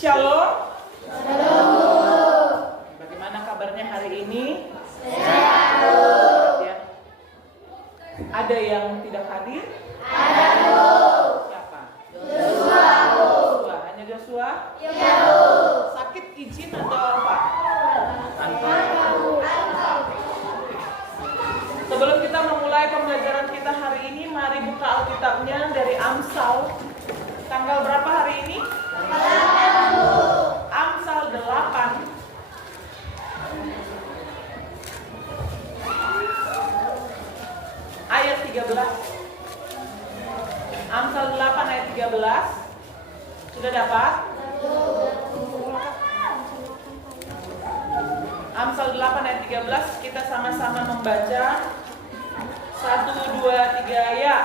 Shalom. Shalom. Bagaimana kabarnya hari ini? Sehat. Ya. Ada yang tidak hadir? Ada, Bu. Siapa? Joshua. Joshua. Hanya Joshua? Iya, Bu. Sakit izin atau apa? Sebelum kita memulai pembelajaran kita hari ini, mari buka Alkitabnya dari Amsal. Tanggal berapa hari ini? Amsal 8. Ayat 13. Amsal 8 ayat 13. Sudah dapat? Amsal 8 ayat 13, kita sama-sama membaca. 1, 2, 3 ya.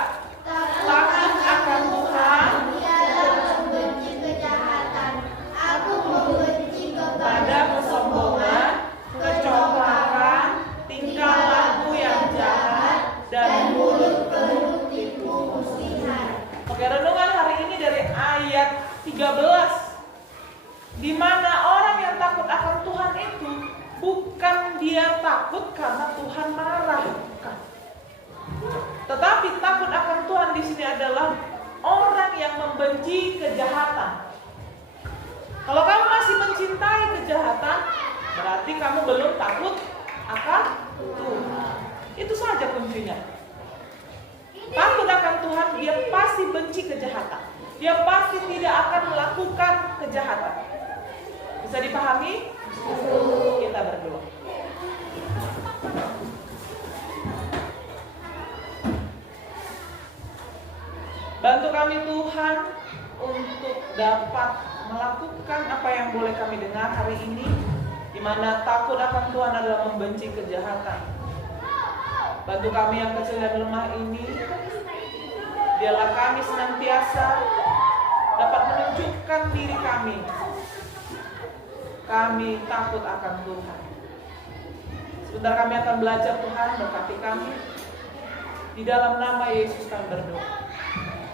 Takut akan Tuhan, membenci kejahatan. Aku membenci pada kesombongan, kecoklakan, tingkah laku yang jahat, dan mulut penuh tipu muslihat. Oke, renungan hari ini dari ayat 13, di mana orang yang takut akan Tuhan itu bukan dia takut karena Tuhan marah, bukan. Tetapi takut akan Tuhan di sini adalah orang yang membenci kejahatan. Kalau kamu masih mencintai kejahatan, berarti kamu belum takut akan Tuhan. Itu saja kuncinya. Takut akan Tuhan, dia pasti benci kejahatan. Dia pasti tidak akan melakukan kejahatan. Bisa dipahami? Kita berdoa. Bantu kami Tuhan untuk dapat melakukan apa yang boleh kami dengar hari ini, di mana takut akan Tuhan adalah membenci kejahatan. Bantu kami yang kecil dan lemah ini, biarlah kami senantiasa dapat menunjukkan diri kami. Kami takut akan Tuhan. Sebentar kami akan belajar, Tuhan, berkati kami. Di dalam nama Yesus kami berdoa.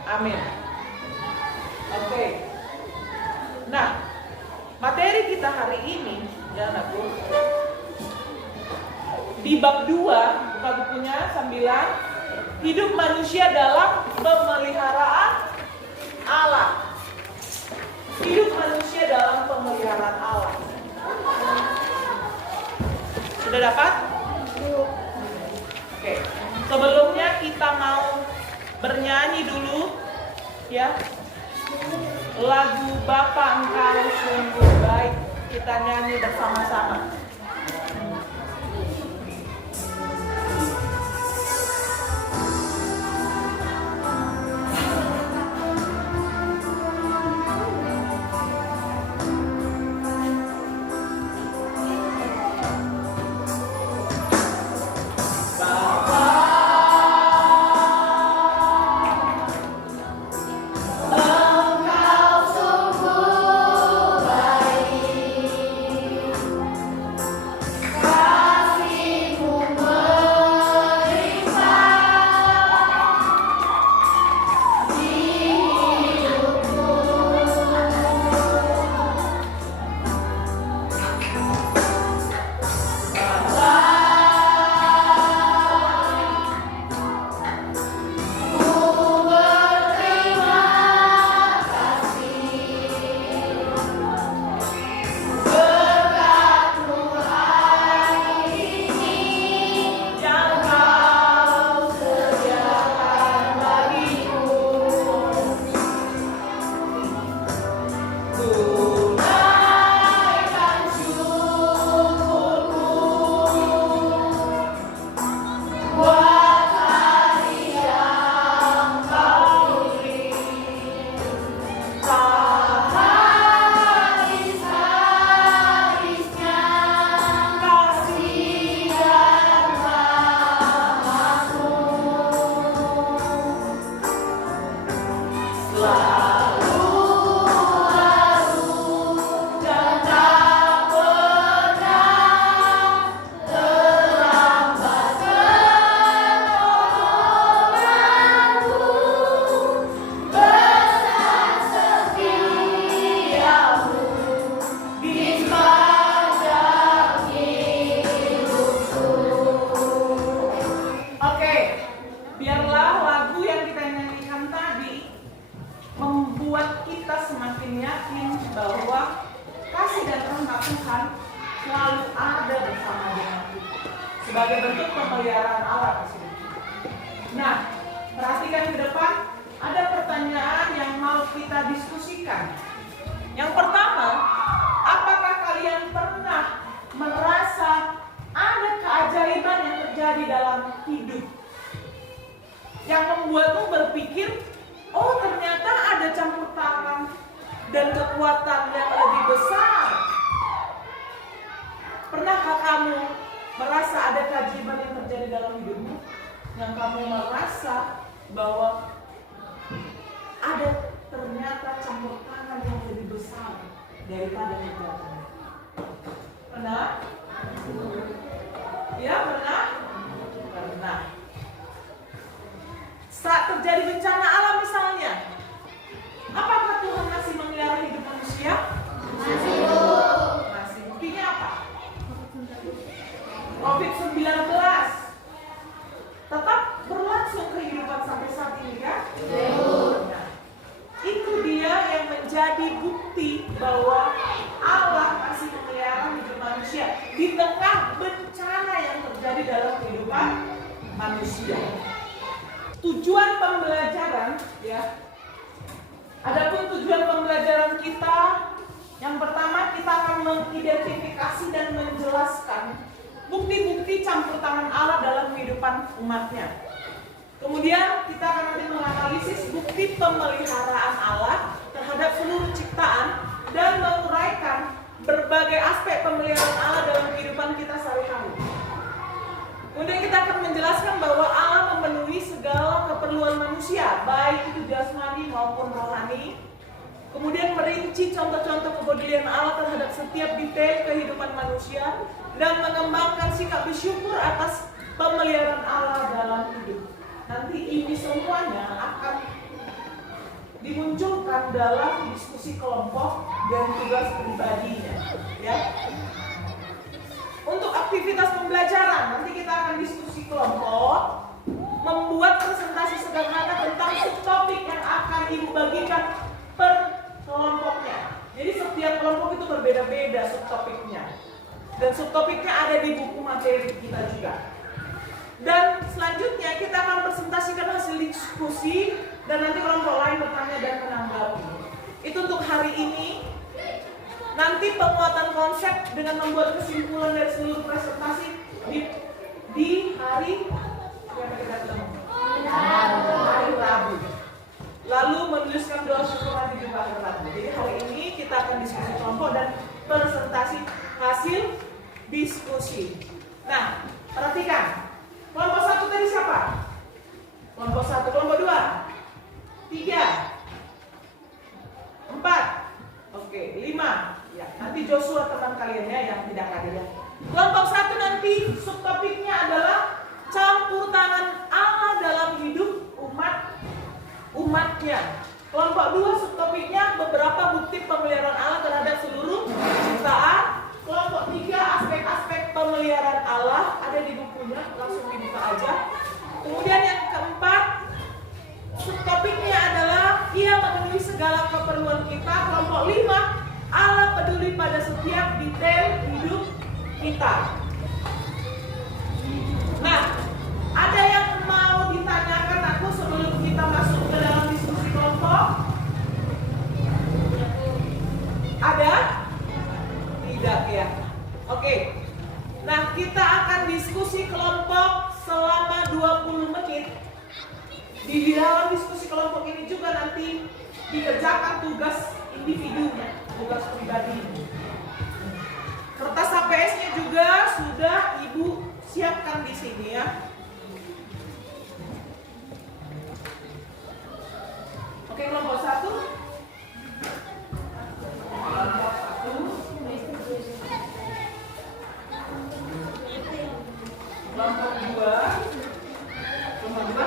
Amin. Oke. Nah, materi kita hari ini, ya anakku, di bab 2, buka bukunya sambilan, hidup manusia dalam pemeliharaan Allah. Hidup manusia dalam pemeliharaan Allah. Sudah dapat? Oke. Sebelumnya kita mau bernyanyi dulu, ya. Lagu Bapa Engkau Sungguh Baik. Kita nyanyi bersama-sama. sebagai bentuk pemeliharaan Allah tersebut. Nah, perhatikan ke depan, ada pertanyaan yang mau kita diskusikan. Yang pertama, apakah kalian pernah merasa ada keajaiban yang terjadi dalam hidup yang membuatmu berpikir, oh ternyata ada campur tangan dan kekuatan yang lebih besar? Pernahkah kamu merasa ada keajaiban yang terjadi dalam hidupmu yang kamu merasa bahwa ada ternyata campur tangan yang lebih besar daripada kekuatan? Pernah? Ya, pernah? Pernah. Saat terjadi bencana alam misalnya, apakah Tuhan masih memelihara hidup manusia? Masih. Masih. Buktinya apa? COVID-19 tetap berlangsung kehidupan sampai saat ini kan? Nah, itu dia yang menjadi bukti bahwa Allah masih memelihara hidup manusia di tengah bencana yang terjadi dalam kehidupan manusia. Tujuan pembelajaran, ya. Adapun tujuan pembelajaran kita, yang pertama kita akan mengidentifikasi dan menjelaskan bukti-bukti campur tangan Allah dalam kehidupan umatnya. Kemudian kita akan nanti menganalisis bukti pemeliharaan Allah terhadap seluruh ciptaan dan menguraikan berbagai aspek pemeliharaan Allah dalam kehidupan kita sehari-hari. Kemudian kita akan menjelaskan bahwa Allah memenuhi segala keperluan manusia, baik itu jasmani maupun rohani. Kemudian merinci contoh-contoh kepedulian Allah terhadap setiap detail kehidupan manusia dan mengembangkan sikap bersyukur atas pemeliharaan Allah dalam hidup. Nanti ini semuanya akan dimunculkan dalam diskusi kelompok dan tugas pribadinya, ya. Untuk aktivitas pembelajaran, nanti kita akan diskusi kelompok, membuat presentasi sederhana tentang subtopik yang akan ibu bagikan per kelompoknya. Jadi setiap kelompok itu berbeda-beda subtopiknya, dan subtopiknya ada di buku materi kita juga. Dan selanjutnya kita akan presentasikan hasil diskusi dan nanti kelompok lain bertanya dan menanggapi. Itu untuk hari ini. Nanti penguatan konsep dengan membuat kesimpulan dari seluruh presentasi di hari Rabu. Lalu menuliskan doa syukur nanti di hari Rabu. Jadi hari ini kita akan diskusi kelompok dan presentasi hasil diskusi. Nah, perhatikan. Kelompok 1 tadi siapa? Kelompok 1, kelompok 2, 3, 4, oke, 5. Ya, nanti Joshua teman kalian ya yang tidak hadir ya. Kelompok 1 nanti subtopiknya adalah campur tangan Allah dalam hidup umatnya. Kelompok 2 subtopiknya beberapa bukti pemeliharaan Allah terhadap seluruh ciptaan. Kelompok 3 aspek-aspek pemeliharaan Allah ada di bukunya, langsung dibuka aja. Kemudian yang keempat subtopiknya adalah Ia memenuhi segala keperluan kita. Kelompok 5 Allah peduli pada setiap detail hidup kita. Nah, ada yang mau ditanyakan aku sebelum kita masuk ke dalam diskusi kelompok? Ada? Tidak ya? Oke. Nah, kita akan diskusi kelompok selama 20 menit. Di dalam diskusi kelompok ini juga nanti dikerjakan tugas individunya, tugas pribadi. Kertas HPS-nya juga sudah Ibu siapkan di sini ya. Oke, kelompok 1. Kelompok 1. Kelompok 2. Kelompok 2.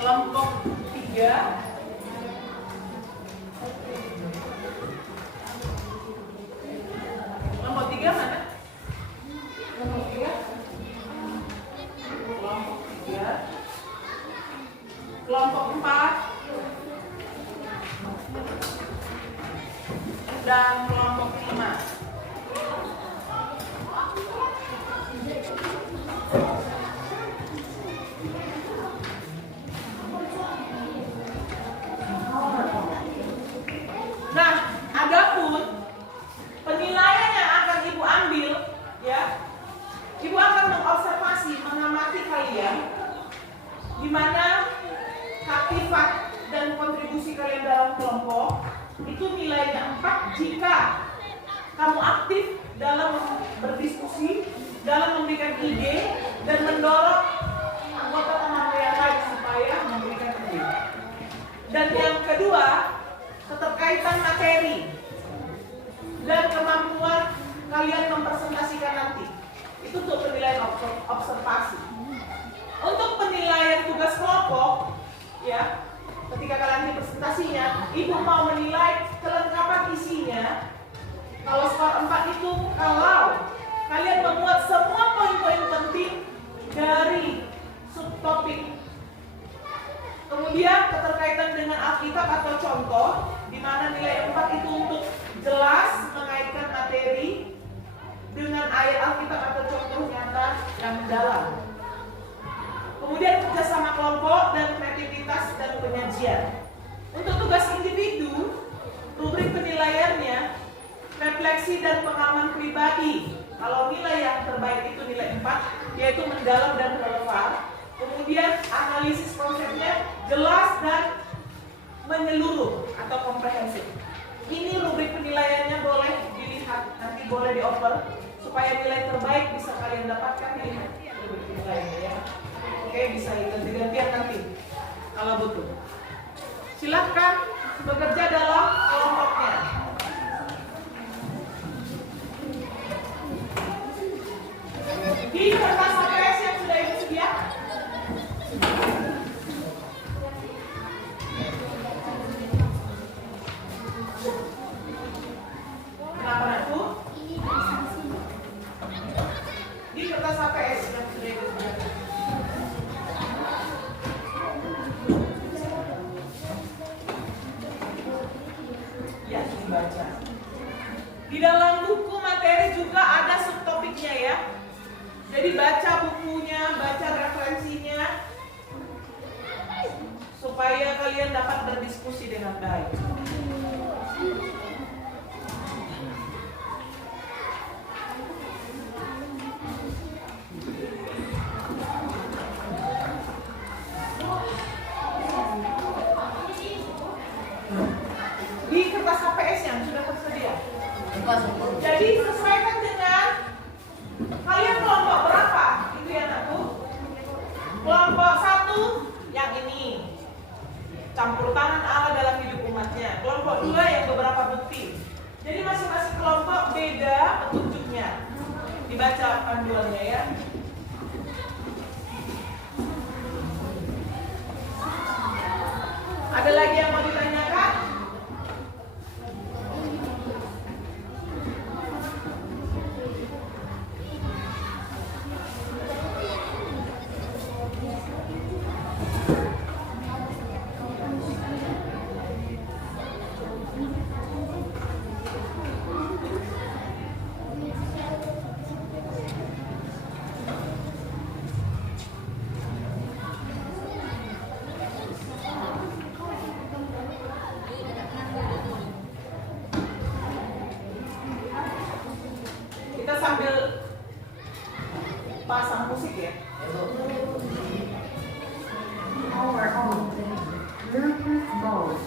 Kelompok 3. Kelompok 3 mana? Kelompok 3. Kelompok 3. Kelompok 4. Dan kelompok 5. di mana hakifat dan kontribusi kalian dalam kelompok itu nilainya 4 jika kamu aktif dalam berdiskusi, dalam memberikan ide dan mendorong anggota teman yang lain supaya memberikan ide. Dan yang kedua, keterkaitan materi dan kemampuan kalian mempresentasikan nanti. Itu untuk penilaian observasi. Untuk penilaian tugas kelompok, ya, ketika kalian di presentasinya, ibu mau menilai kelengkapan isinya. Kalau skor 4 itu kalau kalian memuat semua poin-poin penting dari subtopik. Kemudian keterkaitan dengan Alkitab atau contoh, di mana nilai 4 itu untuk jelas mengaitkan materi dengan ayat Alkitab atau contoh nyata yang mendalam. Kemudian kerjasama kelompok dan kreativitas dan penyajian. Untuk tugas individu, rubrik penilaiannya refleksi dan pengalaman pribadi. Kalau nilai yang terbaik itu nilai 4, yaitu mendalam dan relevan. Kemudian analisis konsepnya jelas dan menyeluruh atau komprehensif. Ini rubrik penilaiannya boleh dilihat, nanti boleh dioper supaya nilai terbaik bisa kalian dapatkan. Dilihat rubrik penilaiannya ya. Oke, bisa ganti-gantian nanti kalau butuh. Silahkan bekerja dalam kelompoknya. Di kertas HPS yang sudah ibu sediakan. Kenapa aku? Di kertas HPS yang sudah ibu sediakan. Ya, dibaca. Di dalam buku materi juga ada subtopiknya ya. Jadi baca bukunya, baca referensinya supaya kalian dapat berdiskusi dengan baik. Di kertas HPS yang sudah tersedia. Jadi sesuaikan dengan kalian kelompok berapa? Itu ya aku. Kelompok 1 yang ini, campur tangan Allah dalam hidup umatnya. Kelompok 2 yang beberapa bukti. Jadi masing-masing kelompok beda petunjuknya. Dibaca panduannya ya. Ada lagi yang mau ditanyakan? Sambil pasang musik ya. Power on. Bluetooth mode.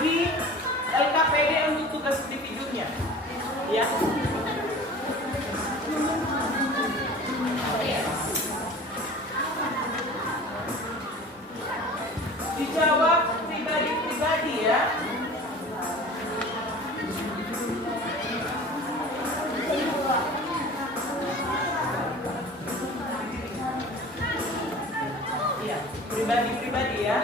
bagi LKPD untuk tugas individunya. Ya. Dijawab pribadi-pribadi ya. Iya, pribadi-pribadi ya.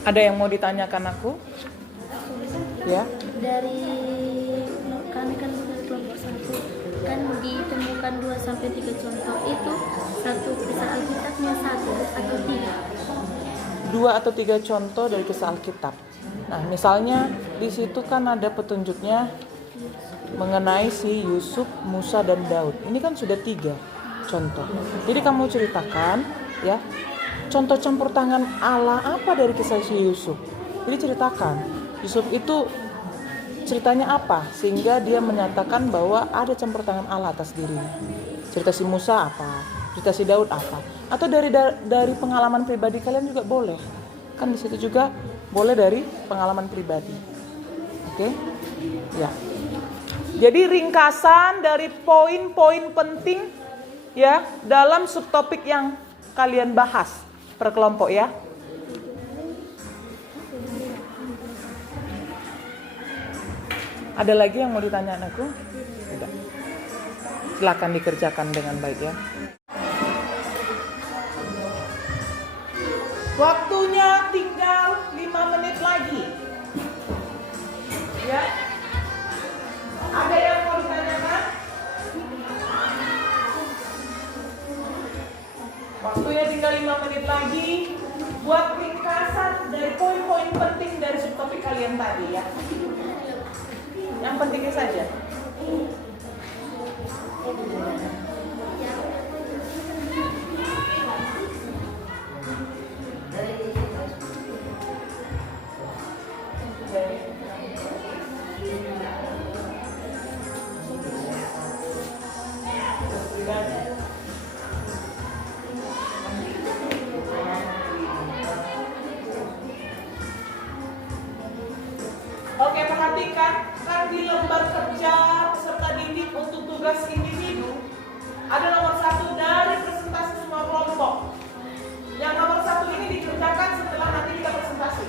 Ada yang mau ditanyakan aku? Ya. Dari kami kan dari kelompok 1 kan ditemukan 2 sampai 3 contoh itu satu kisah Alkitabnya 1 atau 3. 2 atau 3 contoh dari kisah Alkitab. Nah, misalnya di situ kan ada petunjuknya mengenai si Yusuf, Musa dan Daud. Ini kan sudah 3 contoh. Jadi kamu ceritakan ya. Contoh campur tangan Allah apa dari kisah si Yusuf? Jadi ceritakan, Yusuf itu ceritanya apa? Sehingga dia menyatakan bahwa ada campur tangan Allah atas dirinya. Cerita si Musa apa? Cerita si Daud apa? Atau dari pengalaman pribadi kalian juga boleh. Kan di situ juga boleh dari pengalaman pribadi. Oke? Ya. Jadi ringkasan dari poin-poin penting ya dalam subtopik yang kalian bahas per kelompok ya. Ada lagi yang mau ditanya aku? Tidak. Silakan dikerjakan dengan baik ya. Waktunya tinggal 5 menit lagi. Ya. Ada yang mau ditanyakan? Waktunya tinggal 5 menit lagi. Buat ringkasan dari poin-poin penting dari subtopik kalian tadi ya. Yang pentingnya saja. Oke, perhatikan kan di lembar kerja peserta didik untuk tugas individu ada nomor 1 dari presentasi semua kelompok. Yang nomor 1 ini dikerjakan setelah nanti kita presentasi.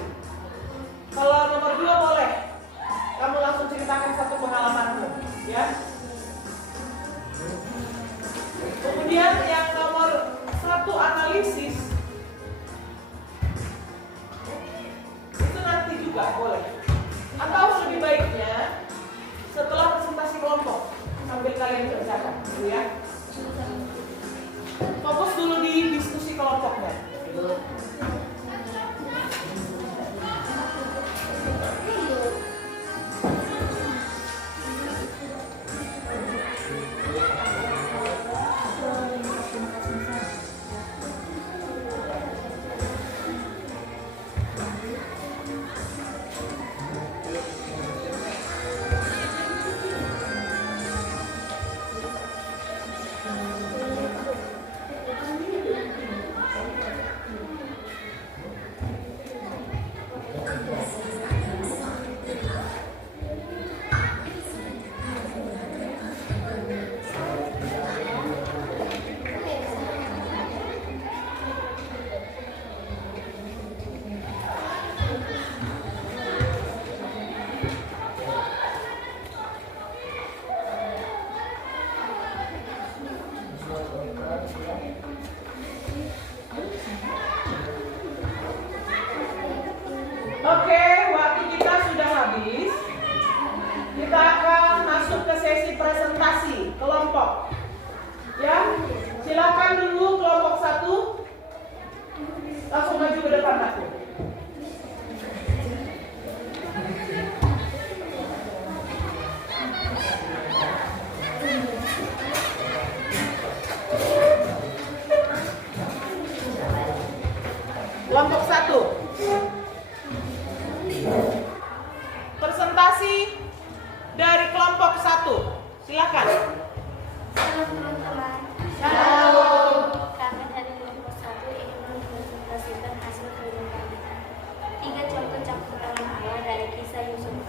Kalau nomor 2 boleh kamu langsung ceritakan satu pengalamanmu, ya. Kemudian yang nomor 1 analisis itu nanti juga boleh. Atau lebih baiknya setelah presentasi kelompok sambil kalian kerjakan, gitu ya. Fokus dulu di diskusi kelompoknya. Oke, waktu kita sudah habis. Kita akan masuk ke sesi presentasi kelompok. Ya, silakan dulu kelompok 1. Langsung maju ke depan aku. Kelompok 1. Presentasi dari kelompok 1. Silakan. Halo teman-teman. Halo. Kami dari kelompok 1 ingin mempresentasikan hasil kerja kami. 3 contoh campur tangan Allah dari kisah Yusuf. 1.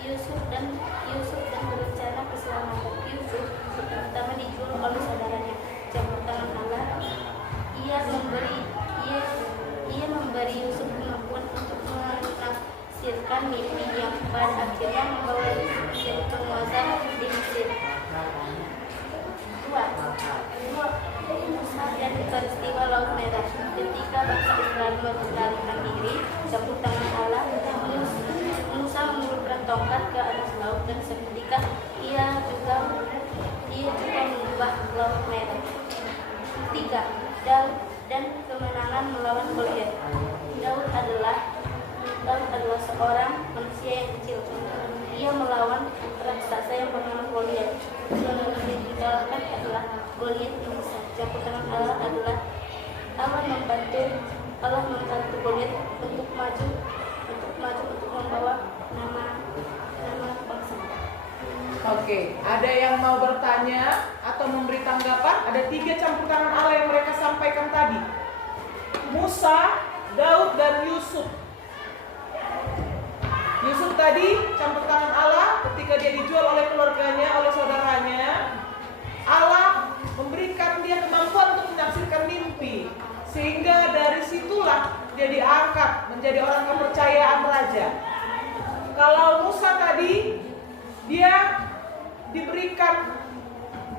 Yusuf dan berencana keselamatan. Yusuf pertama dijual oleh saudaranya. Campur tangan Allah. Ia memberi Yusuf kemampuan untuk menafsirkan mimpi yang pada akhirnya membawa Yusuf menjadi penguasa di Mesir. 2. Musa dan peristiwa Laut Merah. Ketika bangsa Israel melarikan diri, campur tangan Allah, Musa mengulurkan tongkat ke atas laut dan seketika ia juga mengubah Laut Merah. 3. Dan kemenangan melawan Goliat. Daud adalah seorang manusia yang kecil. Ia melawan raksasa yang bernama Goliat. Yang dikalahkan adalah Goliat yang besar. Campur tangan Allah adalah Allah membantu Goliat untuk maju untuk membawa nama bangsa. Oke, ada yang mau bertanya atau memberi tanggapan? Ada 3 campur tangan Allah yang mereka sampaikan tadi. Musa, Daud, dan Yusuf. Yusuf tadi campur tangan Allah ketika dia dijual oleh keluarganya, oleh saudaranya. Allah memberikan dia kemampuan untuk menafsirkan mimpi. Sehingga dari situlah dia diangkat menjadi orang kepercayaan raja. Kalau Musa tadi, dia diberikan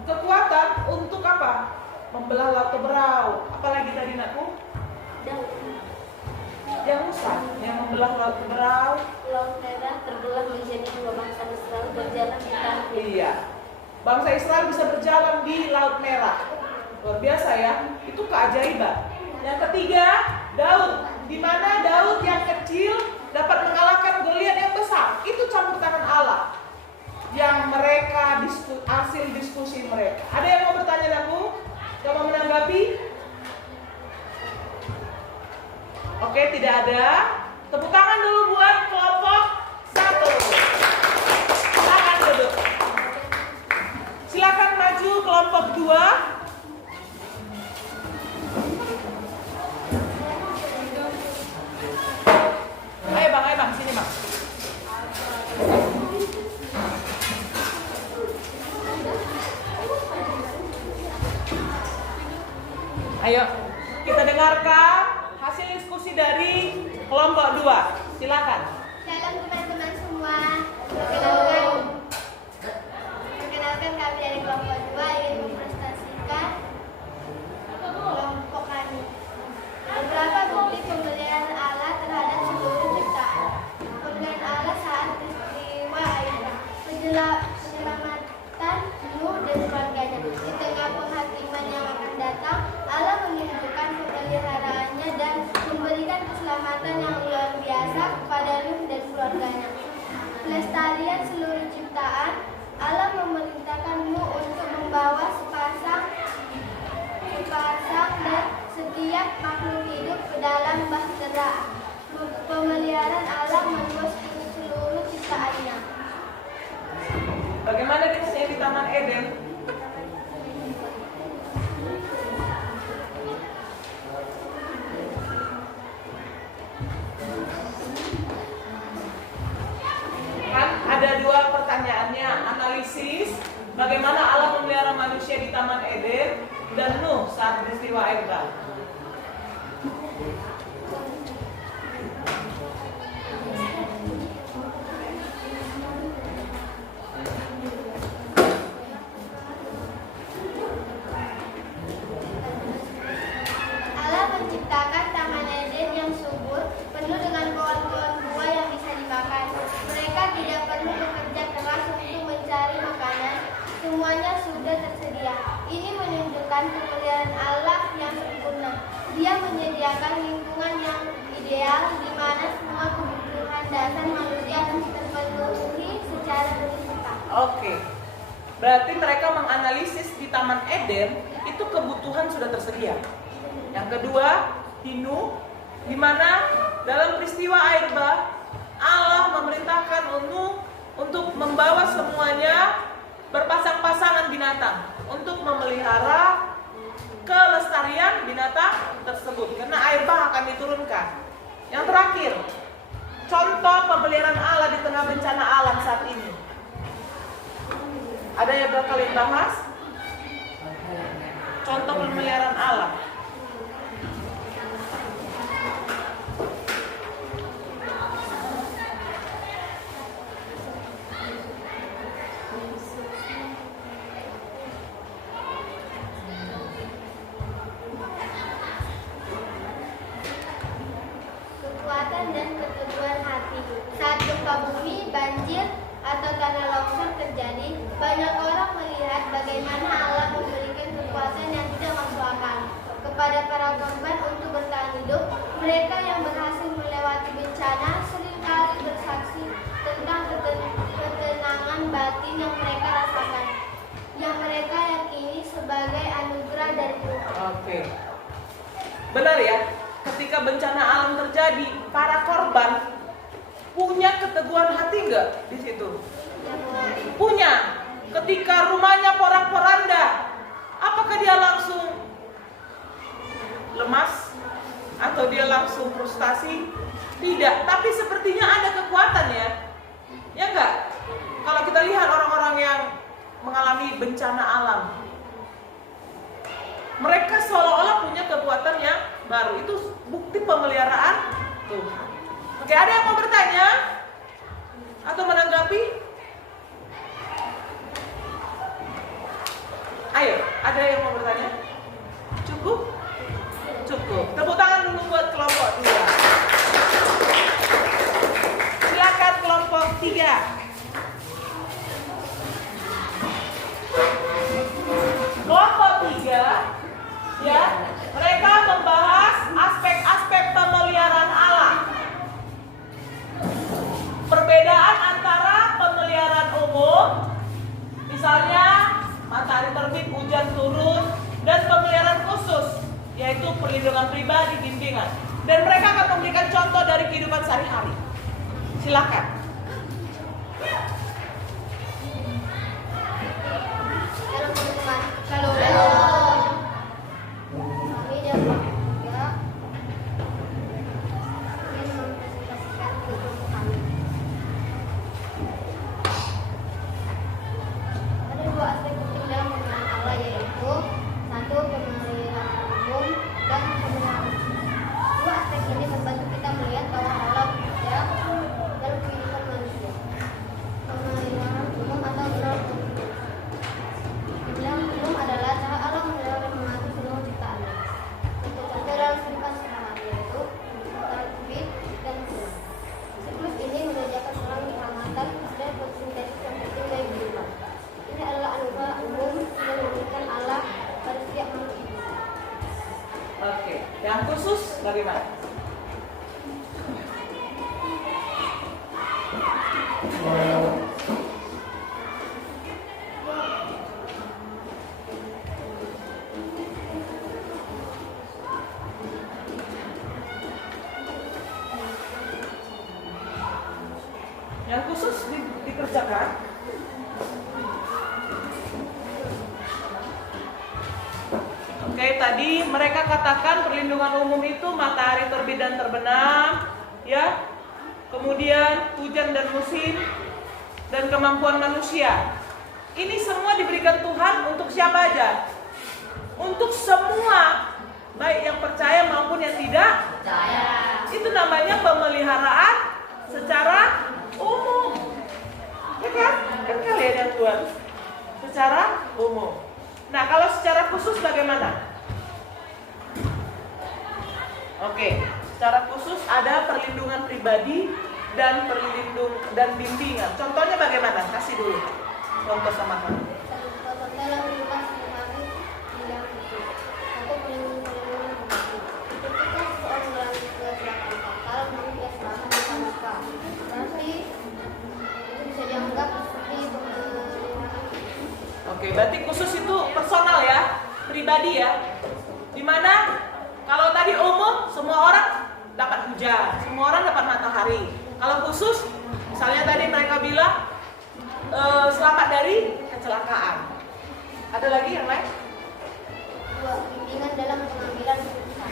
kekuatan untuk apa? Membelah laut Teberau. Apalagi tadi nakku? Yang Musa yang membelah laut Teberau. Laut Merah terbelah menjadi 2 bangsa Israel berjalan di tanah. Iya. Bangsa Israel bisa berjalan di Laut Merah. Luar biasa ya. Itu keajaiban. Yang ketiga, Daud. Di mana Daud yang kecil dapat mengalahkan Goliat yang besar. Itu campur tangan Allah. Yang mereka hasil diskusi mereka. Ada yang mau bertanya aku? Yang mau menanggapi? Oke, tidak ada. Tepuk tangan dulu buat kelompok 1. Silakan duduk. Silakan maju kelompok 2. Ayo bang, sini bang. Ayo, kita dengarkan hasil diskusi dari kelompok 2. Silakan. Shalom teman-teman semua. Perkenalkan kami dari kelompok 2 ingin mempresentasikan kelompok kami. Beberapa bukti pemberian Allah terhadap seluruh ciptaan. Pemberian Allah saat peristiwa Aida. Penyelamatan Nuh dan keluarganya. Di tengah penghakiman yang akan datang, Allah menunjukkan kemeliharaannya dan memberikan keselamatan yang luar biasa kepada Nuh dan keluarganya. Pelestarian seluruh ciptaan, Allah memerintahkan Nuh untuk membawa sepasang dan setiap makhluk hidup ke dalam bahtera. Pemeliharaan Allah meluas ke seluruh ciptaannya. Bagaimana kisahnya di Taman Eden? Kan ada 2 pertanyaannya, analisis bagaimana Allah memelihara manusia di Taman Eden dan Nuh saat peristiwa air bah. Allah menciptakan taman menyediakan lingkungan yang ideal di mana semua kebutuhan dasar manusia terpenuhi secara berlimpah. Oke. Berarti mereka menganalisis di Taman Eden itu kebutuhan sudah tersedia. Yang kedua, Hinu, di mana dalam peristiwa air bah Allah memerintahkan untuk membawa semuanya berpasang-pasangan binatang untuk memelihara kelestarian binatang tersebut karena air bah akan diturunkan. Yang terakhir, contoh pemeliharaan Allah di tengah bencana alam saat ini. Ada yang bakal kalian bahas? Contoh pemeliharaan Allah. Kekuatan dan keteguhan hati. Saat gempa bumi, banjir, atau tanah longsor terjadi, banyak orang melihat bagaimana Allah memberikan kekuatan yang tidak masuk akal kepada para korban untuk bertahan hidup. Mereka yang berhasil melewati bencana seringkali bersaksi tentang ketenangan batin yang mereka rasakan, yang mereka yakini sebagai anugerah dari Tuhan. Oke. Benar ya? Ketika bencana alam terjadi, para korban punya keteguhan hati nggak di situ? Punya. Ketika rumahnya porak-poranda, apakah dia langsung lemas atau dia langsung frustasi? Tidak. Tapi sepertinya ada kekuatan ya. Ya nggak? Kalau kita lihat orang-orang yang mengalami bencana alam, mereka seolah-olah punya kekuatan yang baru. Itu bukti pemeliharaan Tuhan. Oke, ada yang mau bertanya? Atau menanggapi? Ayo, ada yang mau bertanya? Cukup? Cukup. Tepuk tangan dulu buat kelompok 2. Silakan kelompok 3. Kelompok 3, ya, mereka membahas aspek-aspek pemeliharaan Allah. Perbedaan antara pemeliharaan umum, misalnya matahari terbit, hujan turun, dan pemeliharaan khusus, yaitu perlindungan pribadi, bimbingan. Dan mereka akan memberikan contoh dari kehidupan sehari-hari. Silakan. Halo teman-teman. Halo. Kami dari kelompok 3 ingin mempresentasikan kelompok kami. Ada 2 aspek penting dalam pemeliharaan Allah, yaitu 1. Pemeliharaan umum dan pemeliharaan khusus. 2 aspek ini membantu kita melihat bahwa Allah bekerja dalam kehidupan manusia. Pemeliharaan umum atau ground control. Pemeliharaan umum adalah cara Allah memelihara dan mengatur seluruh ciptaannya. Untuk contoh dalam kehidupan sehari-hari yaitu matahari terbit dan turun. Siklus ini mengerjakan selang keselamatan dan fotosintesis yang penting dari kehidupan. Ini adalah anugerah umum yang diberikan Allah pada setiap manusia. Oke, yang khusus bagaimana? Yang khusus dikerjakan. Oke, tadi mereka katakan perlindungan umum itu matahari terbit dan terbenam, ya. Kemudian hujan dan musim dan kemampuan manusia. Ini semua diberikan Tuhan untuk siapa aja? Untuk semua, baik yang percaya maupun yang tidak percaya. Itu namanya pemeliharaan secara umum. Ya kan? Kan kalian yang buat secara umum. Nah, kalau secara khusus bagaimana? Oke, secara khusus ada perlindungan pribadi dan bimbingan. Contohnya bagaimana? Kasih dulu contoh sama kamu. Dalam kehidupan sehari-hari yang itu, 1. Perlindungan pribadi. Ketika Oke, berarti khusus itu personal ya, pribadi ya. Dimana kalau tadi umum semua orang dapat hujan, semua orang dapat matahari. Kalau khusus, misalnya tadi mereka bilang selamat dari kecelakaan. Ada lagi yang lain? 2. Bimbingan dalam pengambilan keputusan.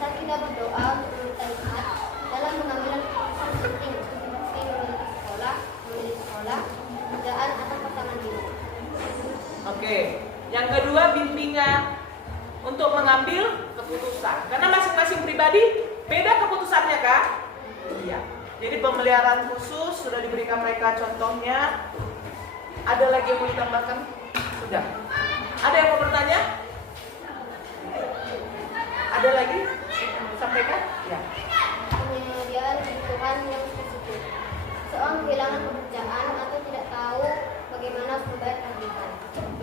Saat kita berdoa untuk meminta hikmat dalam pengambilan keputusan penting seperti memilih sekolah, kerjaan atau pasangan hidup. Oke, yang kedua bimbingan untuk mengambil keputusan. Karena masing-masing pribadi beda keputusannya kan? Iya. Jadi pemeliharaan khusus sudah diberikan mereka contohnya. Ada lagi yang mau ditambahkan? Sudah. Ada yang mau bertanya? Ada lagi? Sampaikan? Ya. Penyediaan kebutuhan yang spesifik. Seorang kehilangan pekerjaan atau tidak tahu bagaimana harus membayar tagihan.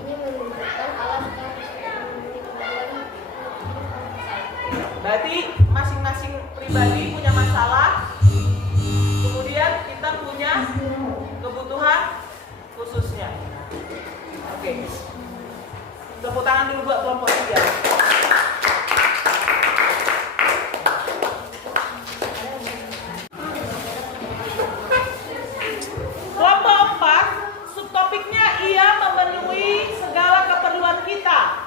Ini menunjukkan Allah sedang memenuhi kebutuhan untuk hidup orang percaya. Berarti masing-masing pribadi punya masalah. Kemudian kita punya kebutuhan khususnya. Oke. Tepuk tangan dulu buat kelompok 3. Kelompok 4, subtopiknya ia memenuhi segala keperluan kita.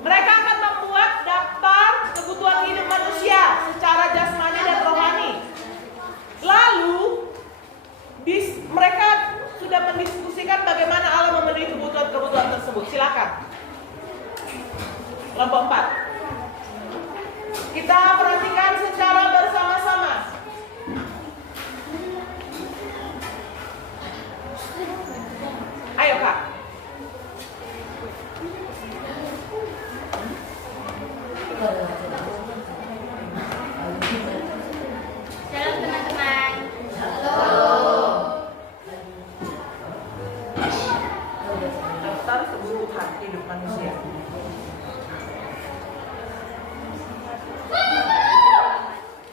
Mereka akan membuat daftar kebutuhan hidup manusia secara jasmani dan rohani. Lalu mereka sudah mendiskusikan bagaimana Allah memenuhi kebutuhan-kebutuhan tersebut. Silakan. Kelompok 4. Kita perhatikan secara bersama-sama. Ayo Kak. Shalom teman-teman. Daftar kebutuhan hidup manusia.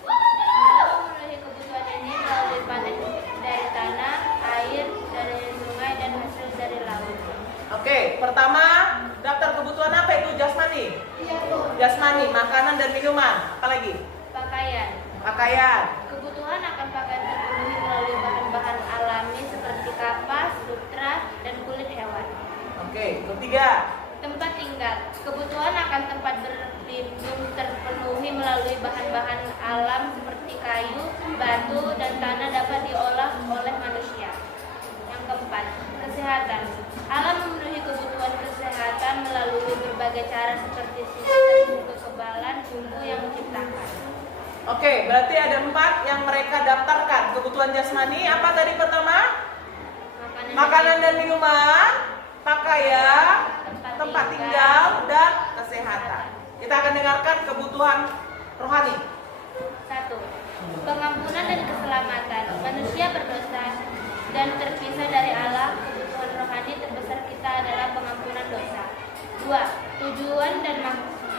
Allah memenuhi kebutuhan ini melalui panen dari tanah, air dari sungai, dan hasil dari laut. Oke, pertama daftar kebutuhan apa itu? Jasmani. Jasmani, makanan dan minuman. Apa lagi? Pakaian. Pakaian. Kebutuhan akan pakaian terpenuhi melalui bahan-bahan alami seperti kapas, sutra, dan kulit hewan. Oke, ketiga. Tempat tinggal. Kebutuhan akan tempat berlindung terpenuhi melalui bahan-bahan alam seperti kayu, batu, dan tanah dapat diolah oleh manusia. Yang keempat, kesehatan. Allah memenuhi kebutuhan kesehatan melalui berbagai cara seperti sistem kekebalan tubuh yang menciptakan. Oke, berarti ada 4 yang mereka daftarkan. Kebutuhan jasmani apa tadi pertama? Makanan dan minuman, pakaian, tempat tinggal, dan kesehatan. Kita akan dengarkan kebutuhan rohani. 1. Pengampunan dan keselamatan. Manusia berdosa dan terpisah dari Allah. Kebutuhan rohani terbesar kita adalah pengampunan dosa. 2. Tujuan dan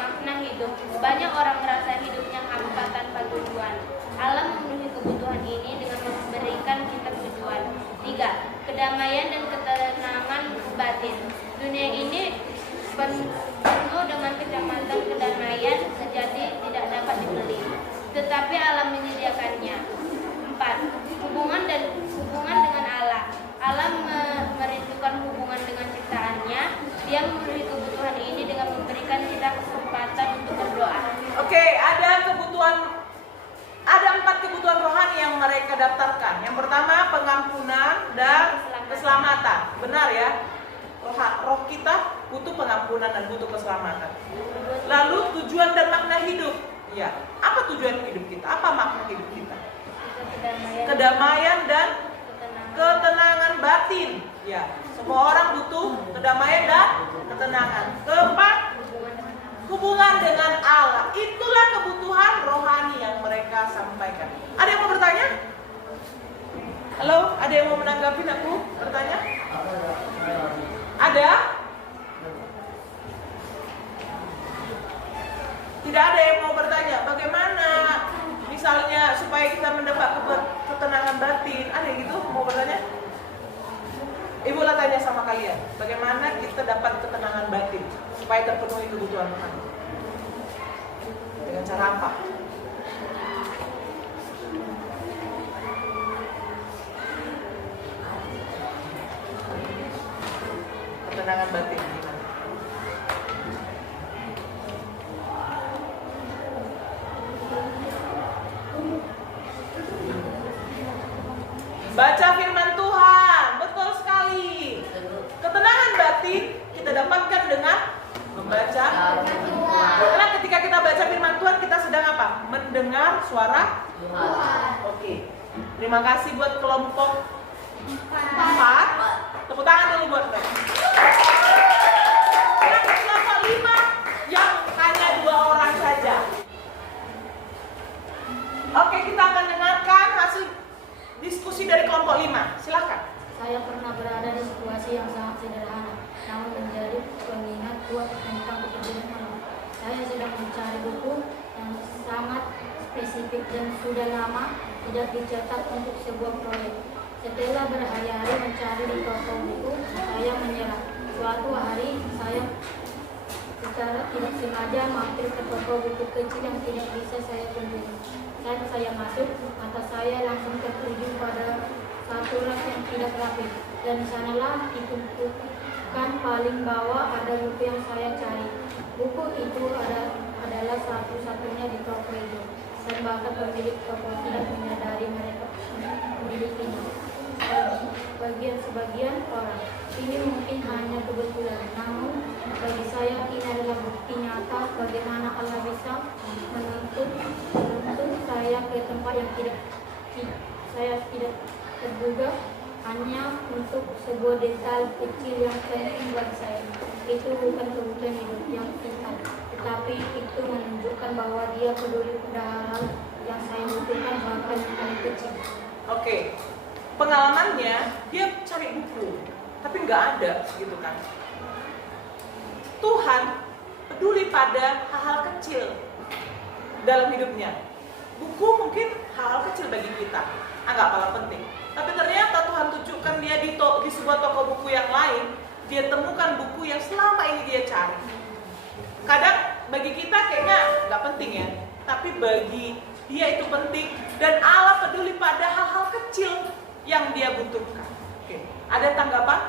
makna hidup. Banyak orang merasa hidupnya hampa tanpa tujuan. Allah memenuhi kebutuhan ini dengan memberikan kita tujuan. 3. Kedamaian dan ketenangan batin. Dunia ini penuh dengan kecemasan. Kedamaian sejati tidak dapat dibeli, tetapi Allah menyediakannya. 4. Hubungan dengan Allah. Allah merindukan hubungan dengan ciptaannya. Dia memenuhi kebutuhan ini dengan memberikan kita kesempatan untuk berdoa. Oke, ada 4 kebutuhan rohani yang mereka daftarkan. Yang pertama, pengampunan dan keselamatan. Benar ya? Roh kita butuh pengampunan dan butuh keselamatan. Lalu tujuan dan makna hidup. Ya, apa tujuan hidup kita? Apa makna hidup kita? Kedamaian dan ketenangan batin. Ya, semua orang butuh kedamaian dan ketenangan. Keempat, hubungan dengan Allah. Itulah kebutuhan rohani yang mereka sampaikan. Ada yang mau bertanya? Halo, ada yang mau menanggapi aku bertanya? Ada? Tidak ada yang mau bertanya. Bagaimana misalnya supaya kita mendapat ketenangan batin? Ada yang gitu mau bertanya? Ibu lah tanya sama kalian, bagaimana kita dapat ketenangan batin supaya terpenuhi kebutuhan Tuhan? Dengan cara apa? Ketenangan batin gimana? Baca firman Tuhan, betul sekali. Ketenangan batin kita dapatkan dengan membaca firman Tuhan. Karena ketika kita baca firman Tuhan, kita sedang apa? Mendengar suara Tuhan. Oke. Terima kasih buat kelompok 4. Tepuk tangan dulu buat mereka. Sekarang kelompok 5 yang hanya 2 orang saja. Oke, kita akan dengarkan hasil diskusi dari kelompok 5. Silakan. Saya pernah berada di situasi yang sangat sederhana, namun menjadi pengingat kuat tentang pekerjaan malam. Saya sedang mencari buku yang sangat spesifik dan sudah lama tidak dicetak untuk sebuah proyek. Setelah berhari-hari mencari di toko buku, saya menyerah. Suatu hari saya secara tidak sengaja mampir ke toko buku kecil yang tidak bisa saya kunjungi. Saat saya masuk, mata saya langsung tertuju pada satu rak yang tidak rapi, dan di sanalah ditumpukan paling bawah ada buku yang saya cari. Buku itu adalah satu-satunya di toko itu. Dan bahkan pemilik toko tidak menyadari mereka memilikinya. Sebagian orang, ini mungkin hanya kebetulan, namun bagi saya ini adalah bukti nyata bagaimana Allah bisa menuntut saya ke tempat yang saya tidak terduga hanya untuk sebuah detail kecil yang penting bagi saya. Itu bukan kebutuhan hidup yang vital, tetapi itu menunjukkan bahwa Dia peduli pada hal yang saya butuhkan, bahkan yang paling kecil. Oke, pengalamannya dia cari buku, tapi nggak ada, gitu kan? Tuhan peduli pada hal-hal kecil dalam hidupnya. Buku mungkin hal kecil bagi kita, nggak kalah penting. Tapi ternyata Tuhan tunjukkan dia di sebuah toko buku yang lain, dia temukan buku yang selama ini dia cari. Kadang bagi kita kayaknya nggak penting ya, tapi bagi dia itu penting, dan Allah peduli pada hal-hal kecil yang dia butuhkan. Oke. Ada tanggapan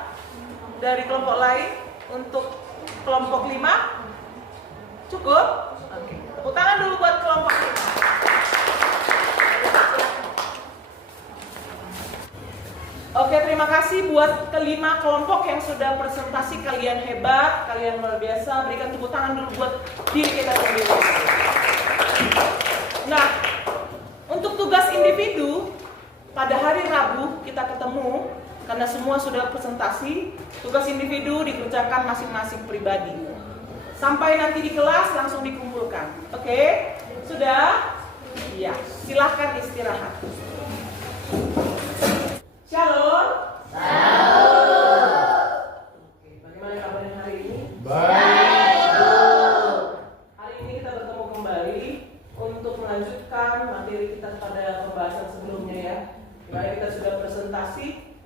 dari kelompok lain untuk kelompok 5? Cukup? Oke. Tepuk tangan dulu buat kelompok 5. Oke, terima kasih buat kelima kelompok yang sudah presentasi. Kalian hebat, kalian luar biasa. Berikan tepuk tangan dulu buat diri kita sendiri. Nah, untuk tugas individu, pada hari Rabu kita ketemu, karena semua sudah presentasi. Tugas individu dikerjakan masing-masing pribadi. Sampai nanti di kelas langsung dikumpulkan. Oke? Sudah? Iya, silahkan istirahat. Shalom. Oke, bagaimana kabarnya hari ini? Baik. Hari ini kita bertemu kembali untuk melanjutkan materi kita pada pembahasan sebelumnya ya. Kemarin kita sudah presentasi,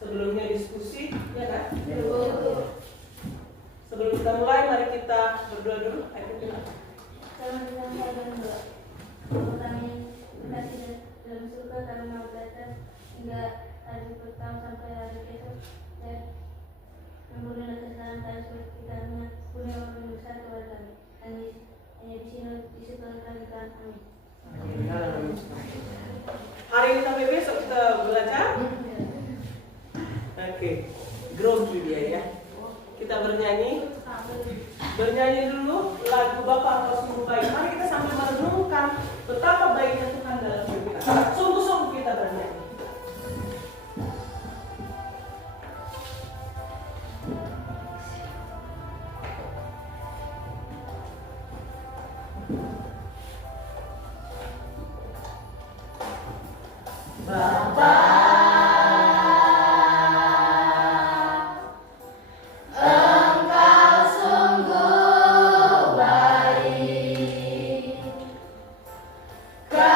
sebelumnya diskusi, ya kan? Sebelum kita mulai, mari kita berdoa dulu. Ayo kita. Kami tidak dalam surga karena belajar hingga hari pertama sampai hari besok, dan membunuh kesalahan kami seperti kami punya orang besar kepada kami. Kami hanya di sini di sekolah kami kan. Amin. Hari ini sampai besok kita belajar. Oke, grogi dia ya. Kita bernyanyi dulu lagu Bapa Engkau Sungguh Baik. Mari kita sambil merenungkan betapa baiknya Tuhan dalam hidup kita. Sungguh-sungguh kita bernyanyi. Kau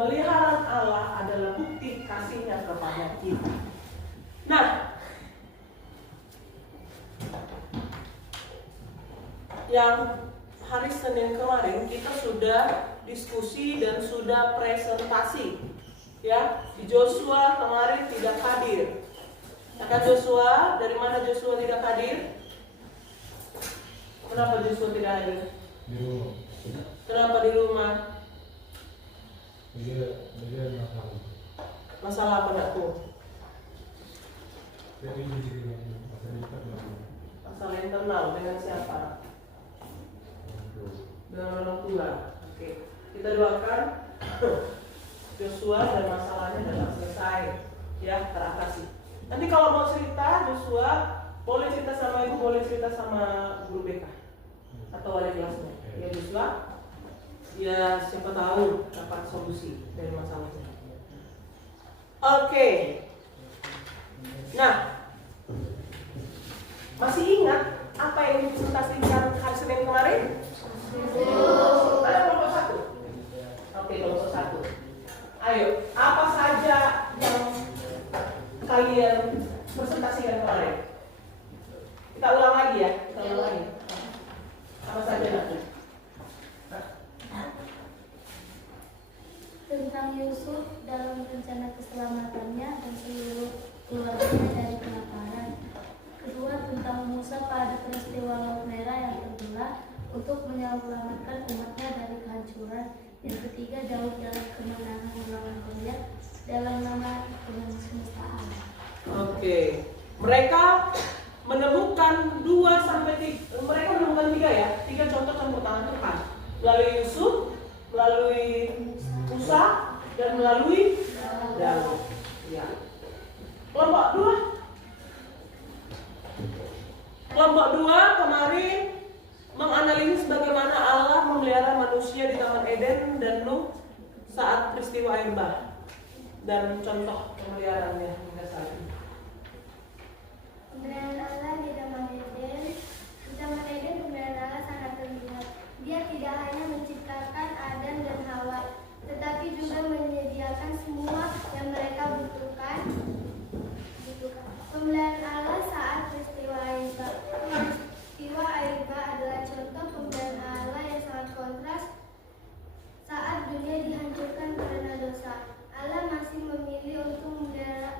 pemeliharaan Allah adalah bukti kasihnya kepada kita. Nah, yang hari Senin kemarin kita sudah diskusi dan sudah presentasi, ya. Di Joshua kemarin tidak hadir. Kata Joshua, dari mana Joshua tidak hadir? Kenapa Joshua tidak hadir? Di rumah. Kenapa di rumah? Dia masalah. Masalah apa enggak tuh? Jadi Masalah internal dengan siapa? Dengan orang tua. Oke. Kita doakan Joshua dan masalahnya dapat selesai, ya, teratasi. Nanti kalau mau cerita Joshua, boleh cerita sama ibu, boleh cerita sama guru BK atau wali kelasnya. Ya Joshua, ya siapa tahu dapat solusi dari masalahnya. Oke. Nah, masih ingat apa yang dipresentasikan hari Senin kemarin? Ada kelompok 1. Oke, kelompok 1. Ayo, apa saja yang kalian presentasikan kemarin? Kita ulang lagi ya, kita ulang lagi. Apa saja nanti? Tentang Yusuf dalam rencana keselamatannya dan seluruh keluarganya dari kelaparan. Kedua, tentang Musa pada peristiwa Laut Merah yang terbelah untuk menyelamatkan umatnya dari kehancuran. Yang ketiga, Daud dalam kemenangan melawan Goliat dalam nama Tuhan semesta alam. Oke. Mereka menemukan 2 sampai 3. Mereka menemukan 3 ya. 3 contoh campur tangan Tuhan. Melalui Yusuf, melalui Musa, dan melalui Daud. Ya. Kelompok 2. Kelompok 2 kemarin menganalisis bagaimana Allah memelihara manusia di Taman Eden dan Nuh saat peristiwa air bah dan contoh pemeliharaannya hingga saat ini. Pemeliharaan Allah di Taman Eden. Di Taman Eden pemeliharaan Allah sangat terlihat. Dia tidak hanya menciptakan Adam dan Hawa, tetapi juga menyediakan semua yang mereka butuhkan. Pemeliharaan Allah saat peristiwa air bah. Peristiwa air bah adalah contoh pemeliharaan Allah yang sangat kontras saat dunia dihancurkan karena dosa. Allah masih memilih untuk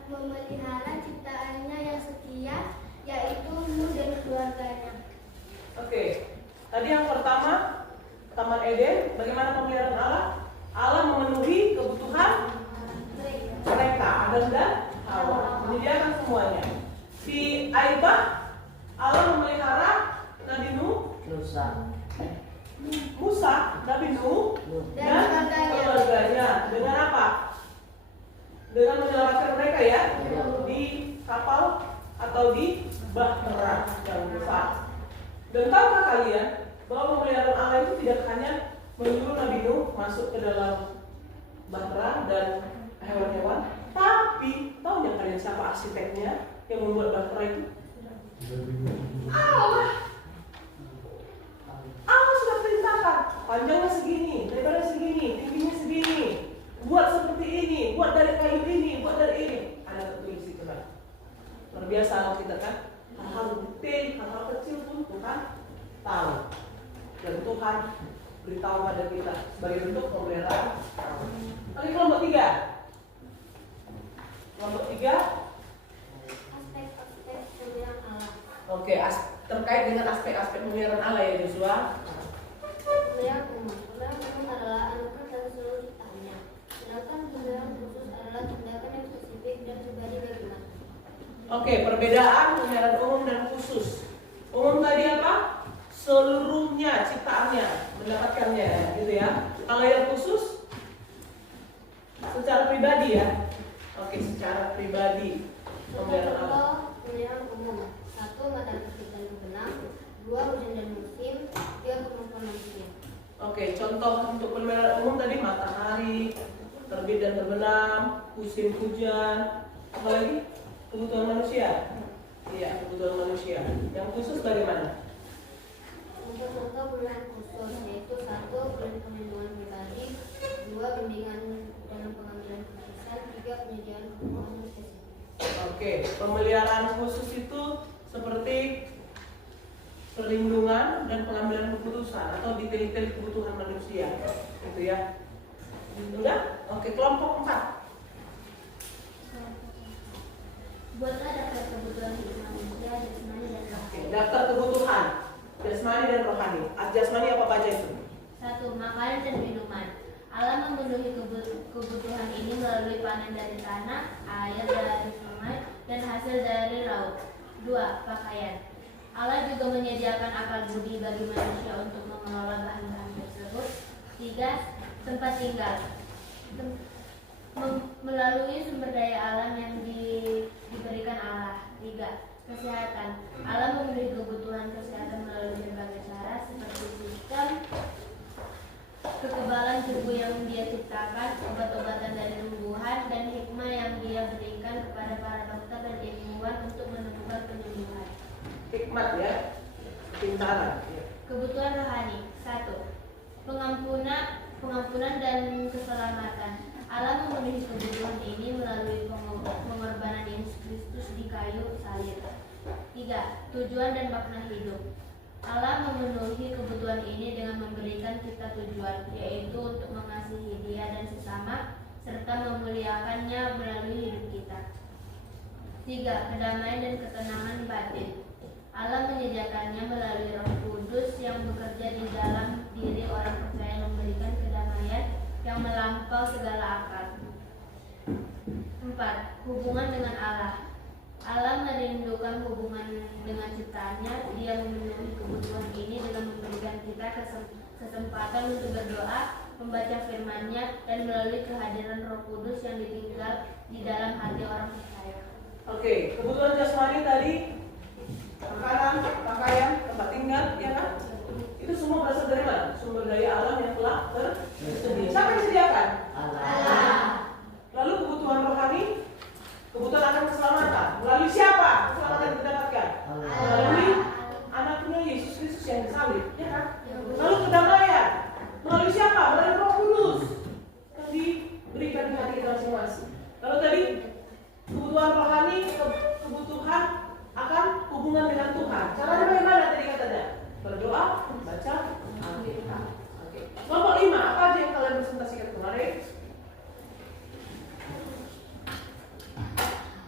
memelihara ciptaannya yang setia, yaitu Nuh dan keluarganya. Oke, tadi yang pertama Taman Eden, bagaimana pemeliharaan Allah? Allah memenuhi kebutuhan mereka, Adam dan Hawa, menyediakan semuanya. Di air bah, Allah memelihara Nabi Nuh, Musa, Nabi Nuh, dan keluarganya. Dengan apa? Dengan menyelamatkan mereka ya di kapal atau di bahtera yang besar. Dan tahukah kalian bahwa pemeliharaan Allah itu tidak hanya menyuruh Nabi Nuh masuk ke dalam bahtera dan hewan-hewan, tapi tahu nggak kalian siapa arsiteknya yang membuat bahtera itu? Allah. Allah sudah perintahkan, panjangnya segini, lebarnya segini, tingginya segini. Buat seperti ini, buat dari kayu ini, buat dari ini. Ada tertulis itu kan. Luar biasa Allah kita kan. Hal-hal detail, hal-hal kecil pun Tuhan tahu. Dan Tuhan beritahu pada kita sebagai bentuk pemeliharaan. Oke, kelompok 3. Kelompok 3. Aspek-aspek pemeliharaan Allah. Oke, terkait dengan aspek-aspek pemeliharaan Allah ya Joshua. Pemeliharaan umat. Pemeliharaan umat adalah anugerah dari seluruh ciptaannya. Sedangkan pemeliharaan khusus adalah tindakan yang spesifik dan pribadi bagi umat. Oke, perbedaan pemeliharaan umum dan khusus. Umum tadi apa? Seluruhnya ciptaannya mendapatkannya, gitu ya. Kalau yang khusus, secara pribadi ya. Oke, secara pribadi pemeliharaan Allah. Contoh pemeliharaan umum. 1. Matahari terbit dan terbenam. 2. Hujan dan musim. 3. Kemampuan manusia. Oke, contoh untuk pemeliharaan umum tadi matahari terbit dan terbenam, musim hujan, apa lagi? Kebutuhan manusia. Iya, kebutuhan manusia. Yang khusus bagaimana? Untuk contoh pemeliharaan khusus yaitu 1. Perlindungan pribadi. 2. Bimbingan dan Oke, pemeliharaan khusus itu seperti perlindungan dan pengambilan keputusan atau detail-detail kebutuhan manusia, gitu ya. Udah? Oke, kelompok 4. Buatlah daftar kebutuhan hidup manusia, jasmani dan Oke, rohani. daftar kebutuhan jasmani dan rohani. Jasmani apa aja itu? 1. Makanan dan minuman. Allah memenuhi kebutuhan ini melalui panen dari tanah, air dari sungai, dan hasil dari laut. 2. Pakaian. Allah juga menyediakan akal budi bagi manusia untuk mengelola bahan-bahan tersebut. 3. Tempat tinggal. Melalui sumber daya alam yang diberikan Allah. 3. Kesehatan. Allah memenuhi kebutuhan kesehatan melalui berbagai cara seperti sistem kekebalan tubuh yang Dia ciptakan, obat-obatan dari tumbuhan, dan hikmah yang Dia berikan kepada para dokter dan ilmuwan untuk menemukan penyembuhan. Hikmat ya, pintaran. Ya. Kebutuhan rohani. 1. Pengampunan dan keselamatan. Allah memenuhi kebutuhan ini melalui pengorbanan Yesus Kristus di kayu salib. 3. Tujuan dan makna hidup. Allah memenuhi kebutuhan ini dengan memberikan kita tujuan, yaitu untuk mengasihi Dia dan sesama, serta memuliakannya melalui hidup kita. 3. Kedamaian dan ketenangan batin. Allah menyediakannya melalui Roh Kudus yang bekerja di dalam diri orang percaya, memberikan kedamaian yang melampau segala akal. 4. Hubungan dengan Allah. Allah merindukan hubungan dengan ciptaannya. Dia memenuhi kebutuhan ini dengan memberikan kita kesempatan untuk berdoa, membaca firman-Nya, dan melalui kehadiran Roh Kudus yang ditinggal di dalam hati orang percaya. Oke, kebutuhan jasmani tadi makanan, pakaian, tempat tinggal, ya kan? Itu semua berasal dari mana? Sumber daya alam yang telah tersedia. Siapa yang disediakan? Allah. Lalu kebutuhan rohani, kebutuhan akan keselamatan. Melalui siapa keselamatan yang didapatkan? Melalui anaknya Yesus Kristus yang disalib, ya kan? Lalu kedamaian, melalui siapa? Melalui Roh Kudus yang diberikan di hati kita masing-masing. Lalu tadi kebutuhan rohani, kebutuhan akan hubungan dengan Tuhan. Caranya bagaimana tadi katanya? Berdoa, baca Alkitab. Oke. Kelompok 5, apa aja yang kalian presentasikan kemarin?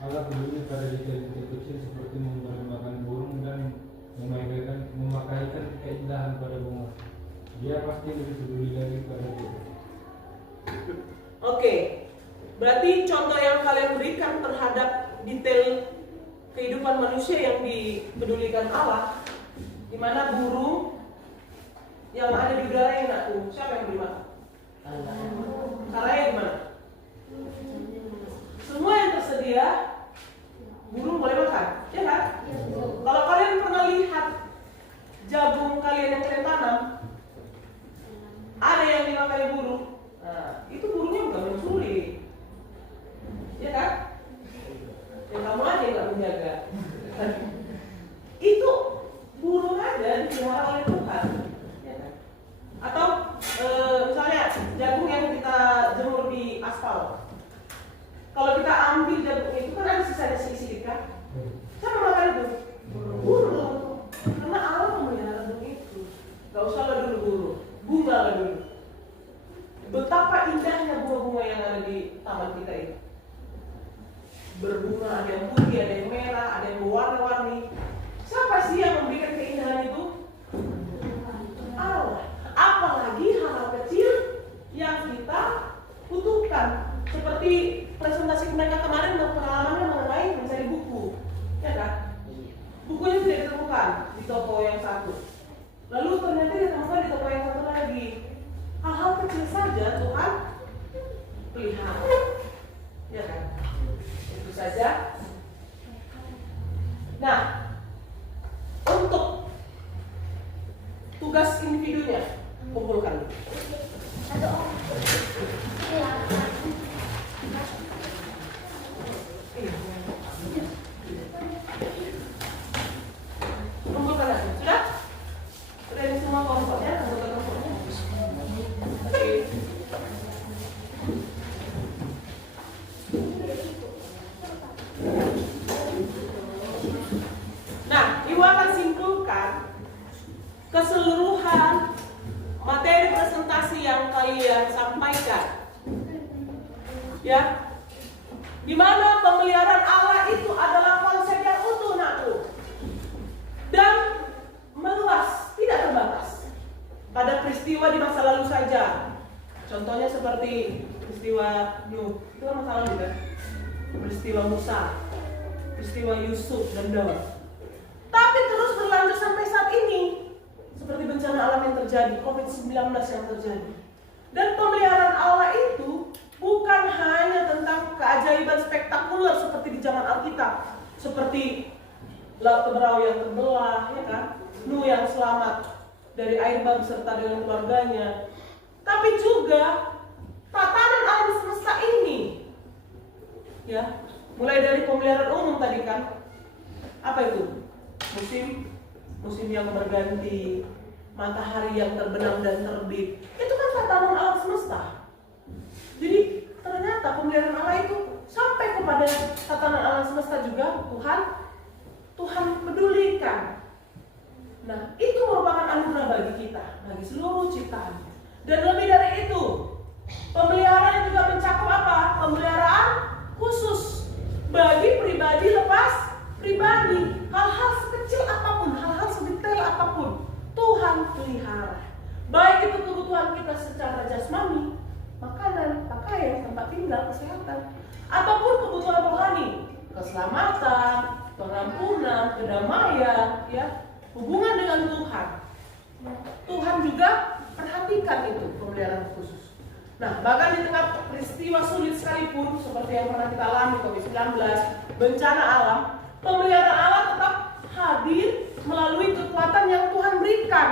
Allah peduli pada detail-detail kecil seperti memberi makan burung dan memakaikan keindahan pada bunga. Dia pasti lebih peduli lagi pada kita. Oke. Berarti contoh yang kalian berikan terhadap detail kehidupan manusia yang dipedulikan Allah, di mana burung yang ada di udara yang enak tuh, siapa yang beri makan? Allah. Caranya gimana? Semua yang tersedia, burung boleh makan, ya kan? Kalau kalian pernah lihat jagung kalian yang kalian tanam, ada yang dimakan burung. Nah, itu burungnya bukan mencuri, ya kan? Yang kamu aja yang nggak menjaga. Itu burung aja dipelihara oleh Tuhan, ya kan? Atau misalnya jagung yang kita jemur di aspal, kalau kita ambil jagung itu kan ada sisa sedikit kan? Siapa makan itu? Burung. Karena Allah memelihara burung itu. Gak usah lah dulu burung, bunga lah dulu. Betapa indahnya bunga-bunga yang ada di taman kita ini. Berbunga, ada yang putih, ada yang merah, ada yang berwarna-warni. Siapa sih yang memberikan keindahan itu? Allah. Apalagi hal-hal kecil yang kita butuhkan. Seperti presentasi mereka kemarin, pengalamannya mengenai mencari buku, ya kan? Bukunya tidak ditemukan di toko yang satu. Lalu ternyata ditemukan di toko yang satu lagi. Hal-hal kecil saja Tuhan pelihara, ya kan? Itu saja. Nah, untuk tugas individunya kumpulkan. Kumpulkan aja. Sudah? Sudah ini semua kelompoknya, anggota kelompoknya. Oke. kebaikan. Ya, di mana pemeliharaan Allah itu adalah konsep yang utuh, nakku, dan meluas, tidak terbatas pada peristiwa di masa lalu saja. Contohnya seperti peristiwa Nuh, itu kan masa lalu kan? Peristiwa Musa, peristiwa Yusuf dan Daud. Tapi terus berlanjut sampai saat ini, seperti bencana alam yang terjadi, COVID-19 yang terjadi. Dan pemeliharaan Allah itu bukan hanya tentang keajaiban spektakuler seperti di zaman Alkitab, seperti laut Teberau yang terbelah, ya kan? Nuh yang selamat dari air bah beserta dengan keluarganya. Tapi juga tatanan alam semesta ini, ya, mulai dari pemeliharaan umum tadi kan, apa itu? Musim yang berganti, matahari yang terbenam dan terbit, itu kan tatanan alam semesta. Jadi ternyata pemeliharaan Allah itu sampai kepada tatanan alam semesta juga Tuhan pedulikan. Nah, itu merupakan anugerah bagi kita, bagi seluruh ciptaan. Dan lebih dari itu, pemeliharaan juga mencakup apa? Pemeliharaan khusus bagi pribadi lepas pribadi. Hal-hal sekecil apapun, hal-hal sedetail apapun, Tuhan pelihara. Baik itu kebutuhan kita secara jasmani, makanan, pakaian, tempat tinggal, kesehatan, ataupun kebutuhan rohani, keselamatan, pengampunan, kedamaian, ya, hubungan dengan Tuhan. Tuhan juga perhatikan itu, pemeliharaan khusus. Nah, bahkan di tengah peristiwa sulit sekalipun, seperti yang pernah kita alami COVID-19, bencana alam, pemeliharaan Allah tetap hadir melalui kekuatan yang Tuhan berikan.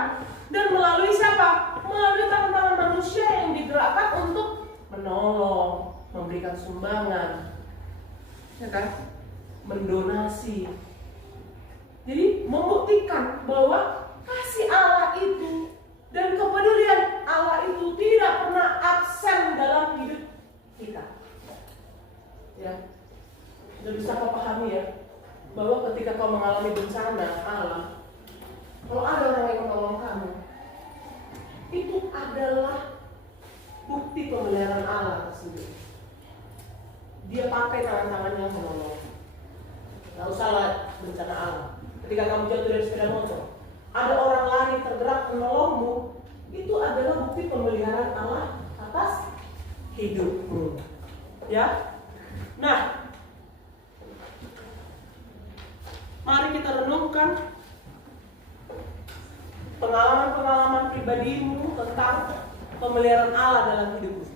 Dan melalui siapa? Melalui tangan-tangan manusia yang digerakkan untuk menolong, memberikan sumbangan, ya kan? Mendonasi. Jadi membuktikan bahwa kasih Allah itu dan kepedulian Allah itu tidak pernah absen dalam hidup kita. Ya, sudah bisa kau pahami ya, bahwa ketika kau mengalami bencana alam, kalau ada orang yang menolong kamu, itu adalah bukti pemeliharaan Allah tersebut. Dia pakai tangan-tangannya menolong. Gak usah bencana alam. Ketika kamu jatuh dari sepeda motor, ada orang lari tergerak menolongmu, itu adalah bukti pemeliharaan Allah atas hidupmu. Ya. Nah, mari kita renungkan pengalaman-pengalaman pribadimu tentang pemeliharaan Allah dalam hidupmu.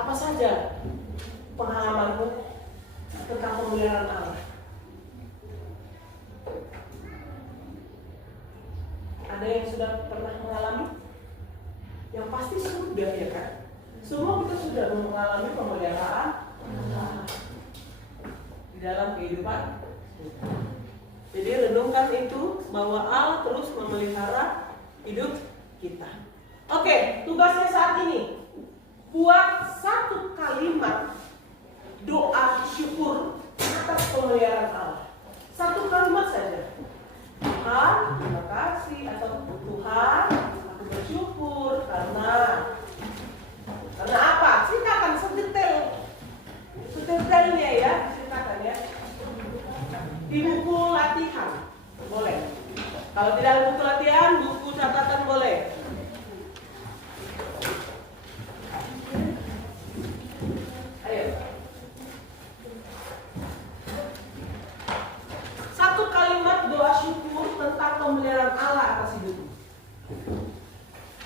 Apa saja pengalamanmu tentang pemeliharaan Allah? Ada yang sudah pernah mengalami? Yang pasti sudah, ya kan? Semua kita sudah mengalami pemeliharaan Allah di dalam kehidupan. Jadi renungkan itu, bahwa Allah terus memelihara hidup kita. Oke, tugasnya saat ini, buat satu kalimat doa syukur atas pemeliharaan Allah. Satu kalimat saja. Tuhan, terima kasih, atau Tuhan, aku bersyukur karena apa? Ceritakan sedetailnya ya, ceritakan ya. Di buku latihan boleh. Kalau tidak ada buku latihan, buku catatan boleh. Ayo. Satu kalimat doa syukur tentang pemeliharaan Allah atas hidupmu.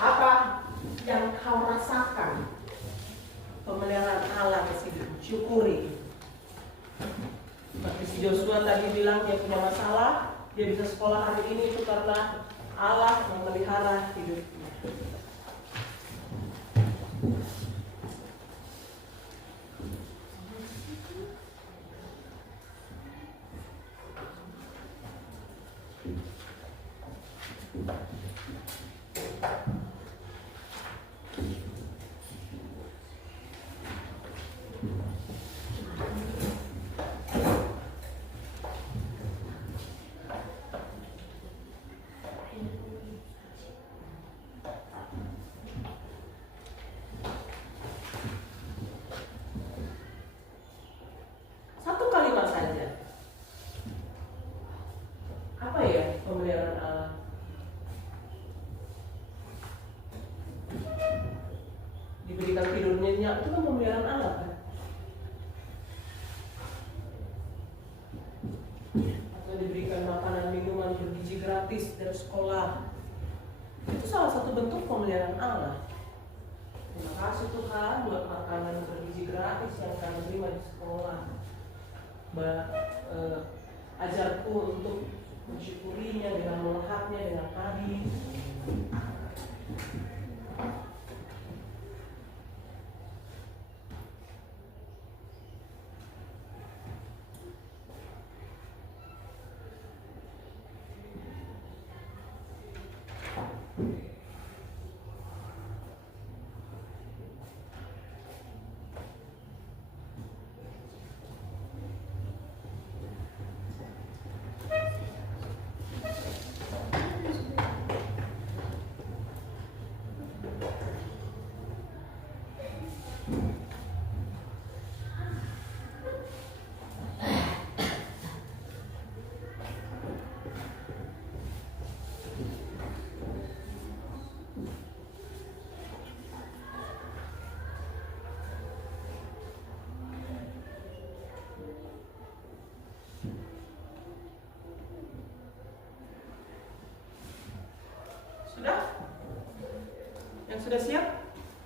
Apa yang kau rasakan pemeliharaan Allah atas hidupmu? Syukuri. Seperti si Joshua tadi bilang, dia punya masalah, dia bisa sekolah hari ini itu karena Allah memelihara hidupnya. tidur nyenyak, itu kan pemeliharaan Allah kan. Atau diberikan makanan minuman bergizi gratis dari sekolah, itu salah satu bentuk pemeliharaan Allah. Terima kasih Tuhan buat makanan bergizi gratis yang kami terima di sekolah. Ajarku untuk mensyukurinya dengan melahapnya dengan habis. Sudah? Yang sudah siap?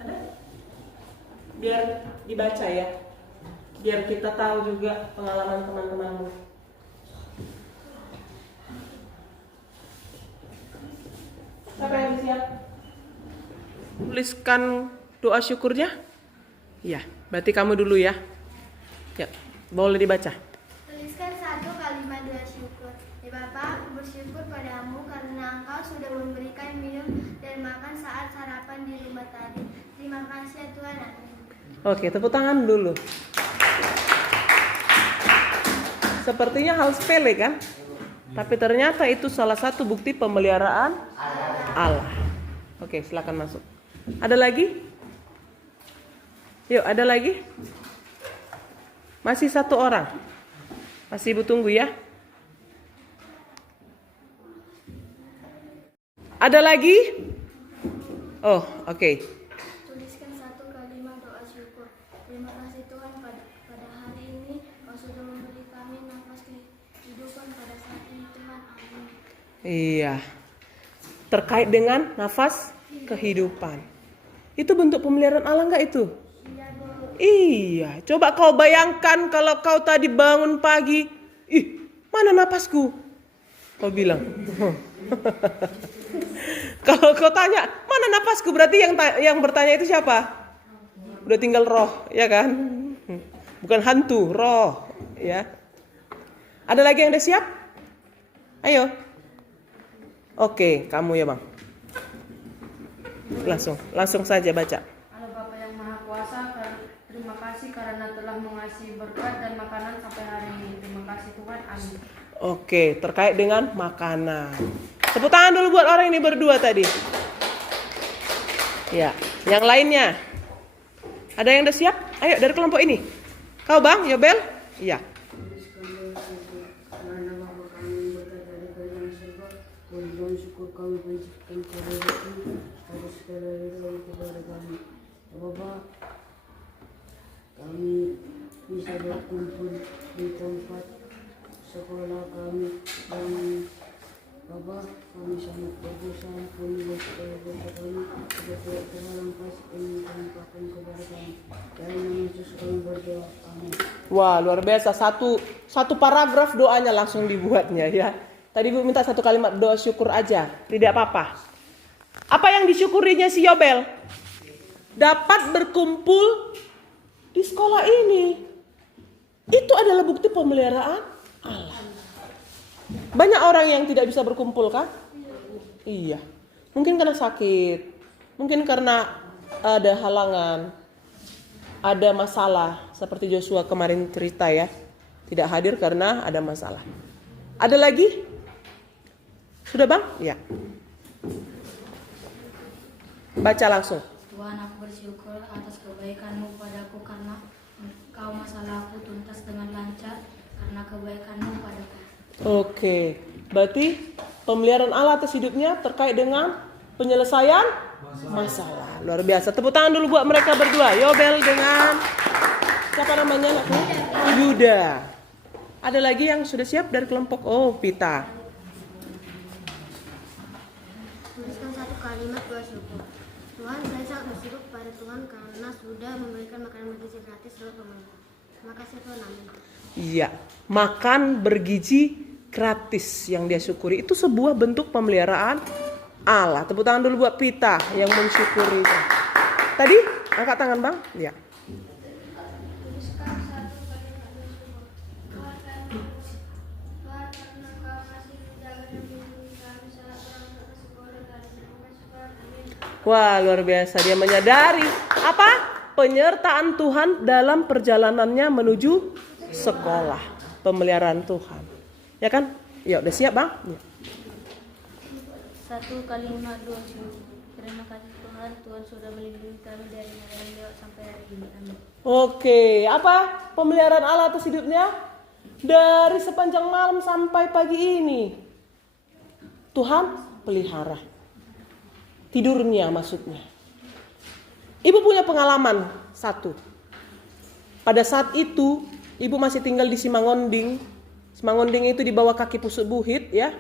Ada? Biar dibaca ya. Biar kita tahu juga pengalaman teman-temanmu. Siapa yang siap? Tuliskan doa syukurnya? Iya, berarti kamu dulu ya. Ya, boleh dibaca. Tuliskan 1 kalimat doa syukur. Ya Bapa, aku bersyukur padamu karena Engkau sudah memberikan minum dan makan saat sarapan di rumah tadi. Terima kasih ya Tuhan. Amin. Oke, tepuk tangan dulu. Sepertinya hal sepele kan? Tapi ternyata itu salah satu bukti pemeliharaan Allah. Oke, silakan masuk. Ada lagi? Yuk, ada lagi? Masih 1 orang. Masih Ibu tunggu ya. Ada lagi? Oh, oke. Tuliskan 1 kalimat doa syukur. Terima kasih Tuhan pada hari ini Kau sudah memberi kami nafas kehidupan pada saat ini Tuhan. Amin. Iya. Terkait dengan nafas kehidupan. Itu bentuk pemeliharaan Allah enggak itu? Iya. Coba kau bayangkan kalau kau tadi bangun pagi, ih, mana napasku? Kau bilang. Kalau kau tanya, mana napasku? Berarti yang bertanya itu siapa? Udah tinggal roh, ya kan? Bukan hantu, roh, ya. Ada lagi yang udah siap? Ayo. Oke, kamu ya Bang. Langsung saja baca. Allah Bapa yang Maha Kuasa, terima kasih karena telah mengasihi berkat dan makanan sampai hari ini. Terima kasih Tuhan, amin. Oke, terkait dengan makanan. Tepuk tangan dulu buat orang ini berdua tadi. Ya, yang lainnya. Ada yang udah siap? Ayo dari kelompok ini. Kau Bang, Yobel? Iya. Karena Bapa kami yang berada di dalam surga, mohon syukur kami panjatkan kehadiran pada segala hal kepada kami. Ya Bapa, kami bisa berkumpul di tempat sekolah kami dan Bapa, kami sangat berdosa ampun buat segala dosa kami. Setiap Tuhan kasih kami limpahkan kepada kami. Dan nama Yesus kami berdoa. Amin. Wah, luar biasa. Satu paragraf doanya langsung dibuatnya ya. Tadi Bu minta 1 kalimat doa syukur aja. Tidak apa-apa. Apa yang disyukurinya si Yobel? Dapat berkumpul di sekolah ini. Itu adalah bukti pemeliharaan Allah. Banyak orang yang tidak bisa berkumpul kan? Iya. Mungkin karena sakit. Mungkin karena ada halangan. Ada masalah. Seperti Joshua kemarin cerita ya. Tidak hadir karena ada masalah. Ada lagi? Sudah Bang? Ya. Baca langsung. Tuhan, aku bersyukur atas kebaikan-Mu padaku karena Engkau masalahku tuntas dengan lancar karena kebaikan-Mu padaku. Oke, berarti pemeliharaan Allah atas hidupnya terkait dengan penyelesaian Masalah. Luar biasa. Tepuk tangan dulu buat mereka berdua. Yobel dengan siapa namanya anakku? Yuda. Ada lagi yang sudah siap dari kelompok? Oh, Pita. Tuliskan satu kalimat doa syukur. Tuhan, saya sangat bersyukur kepada Tuhan karena sudah memberikan makanan bergizi gratis lewat pemerintah. Terima kasih Tuhan, amin. Iya, makan bergizi gratis yang dia syukuri itu sebuah bentuk pemeliharaan Allah. Tepuk tangan dulu buat Pita yang mensyukuri itu. Tadi angkat tangan Bang. Ya. Wah, luar biasa. Dia menyadari apa? Penyertaan Tuhan dalam perjalanannya menuju sekolah. Pemeliharaan Tuhan. Ya kan? Ya, udah siap, Bang? Ya. Satu kalimat doa syukur. Terima kasih Tuhan, Tuhan sudah melindungi kami dari yang lewat sampai hari ini. Amin. Oke, apa pemeliharaan Allah atas hidupnya? Dari sepanjang malam sampai pagi ini. Tuhan pelihara. Tidurnya maksudnya. Ibu punya pengalaman satu. Pada saat itu, ibu masih tinggal di Simangonding. Simangonding itu di bawah kaki Pusuk Buhit ya.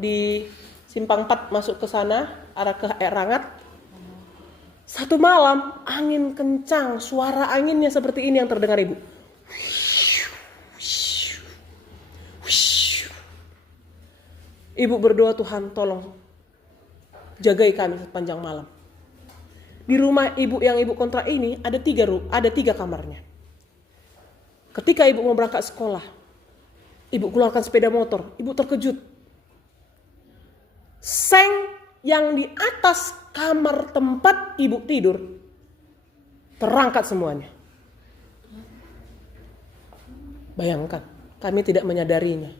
Di Simpang 4 masuk ke sana, arah ke Rangat. Satu malam, angin kencang, suara anginnya seperti ini yang terdengar ibu. Ibu berdoa, Tuhan tolong jagai kami sepanjang malam. Di rumah ibu yang ibu kontrak ini ada tiga kamarnya. Ketika ibu mau berangkat sekolah, ibu keluarkan sepeda motor, ibu terkejut. Seng yang di atas kamar tempat ibu tidur terangkat semuanya. Bayangkan, kami tidak menyadarinya.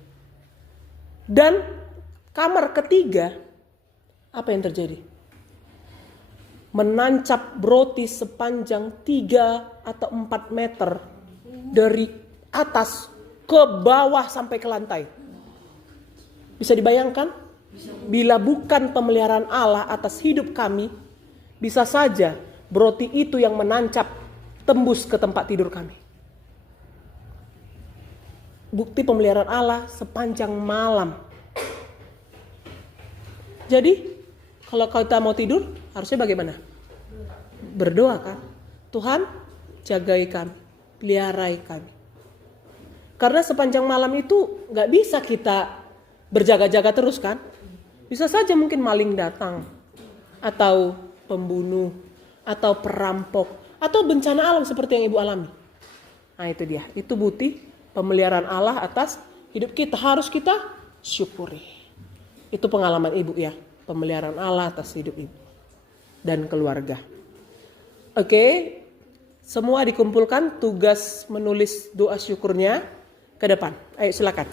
Dan kamar ketiga, apa yang terjadi? Menancap roti sepanjang 3 atau 4 meter dari atas ke bawah sampai ke lantai. Bisa dibayangkan? Bila bukan pemeliharaan Allah atas hidup kami, bisa saja roti itu yang menancap tembus ke tempat tidur kami. Bukti pemeliharaan Allah sepanjang malam. Jadi kalau kita mau tidur, harusnya bagaimana? Berdoa kan? Tuhan, jagai kami, peliharai kami. Karena sepanjang malam itu gak bisa kita berjaga-jaga terus kan? Bisa saja mungkin maling datang, atau pembunuh, atau perampok, atau bencana alam seperti yang ibu alami. Nah itu dia, itu bukti pemeliharaan Allah atas hidup kita. Harus kita syukuri. Itu pengalaman ibu ya. Pemeliharaan Allah atas hidup ibu dan keluarga. Oke, semua dikumpulkan tugas menulis doa syukurnya ke depan. Ayo silakan.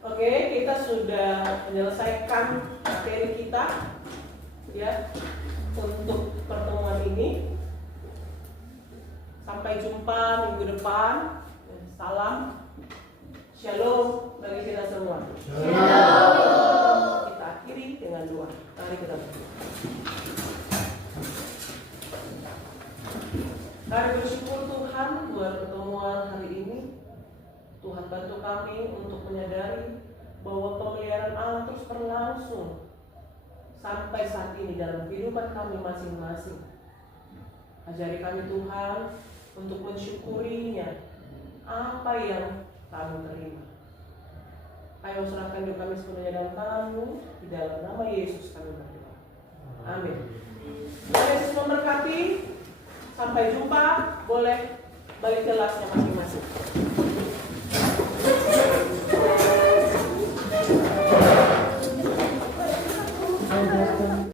Oke, kita sudah menyelesaikan materi kita ya untuk pertemuan ini. Sampai jumpa minggu depan. Salam Shalom bagi kita semua. Shalom. Kita akhiri dengan doa. Mari kita berdoa. Kami bersyukur Tuhan buat pertemuan hari ini. Tuhan bantu kami untuk menyadari bahwa pemeliharaan Allah terus berlangsung sampai saat ini dalam kehidupan kami masing-masing. Ajari kami Tuhan untuk mensyukurinya apa yang kami terima. Ayo serahkan hidup kami sepenuhnya dalam tangan-Mu, di dalam nama Yesus kami berdoa. Amin. Tuhan Yesus memberkati. Sampai jumpa. Boleh balik kelasnya masing-masing.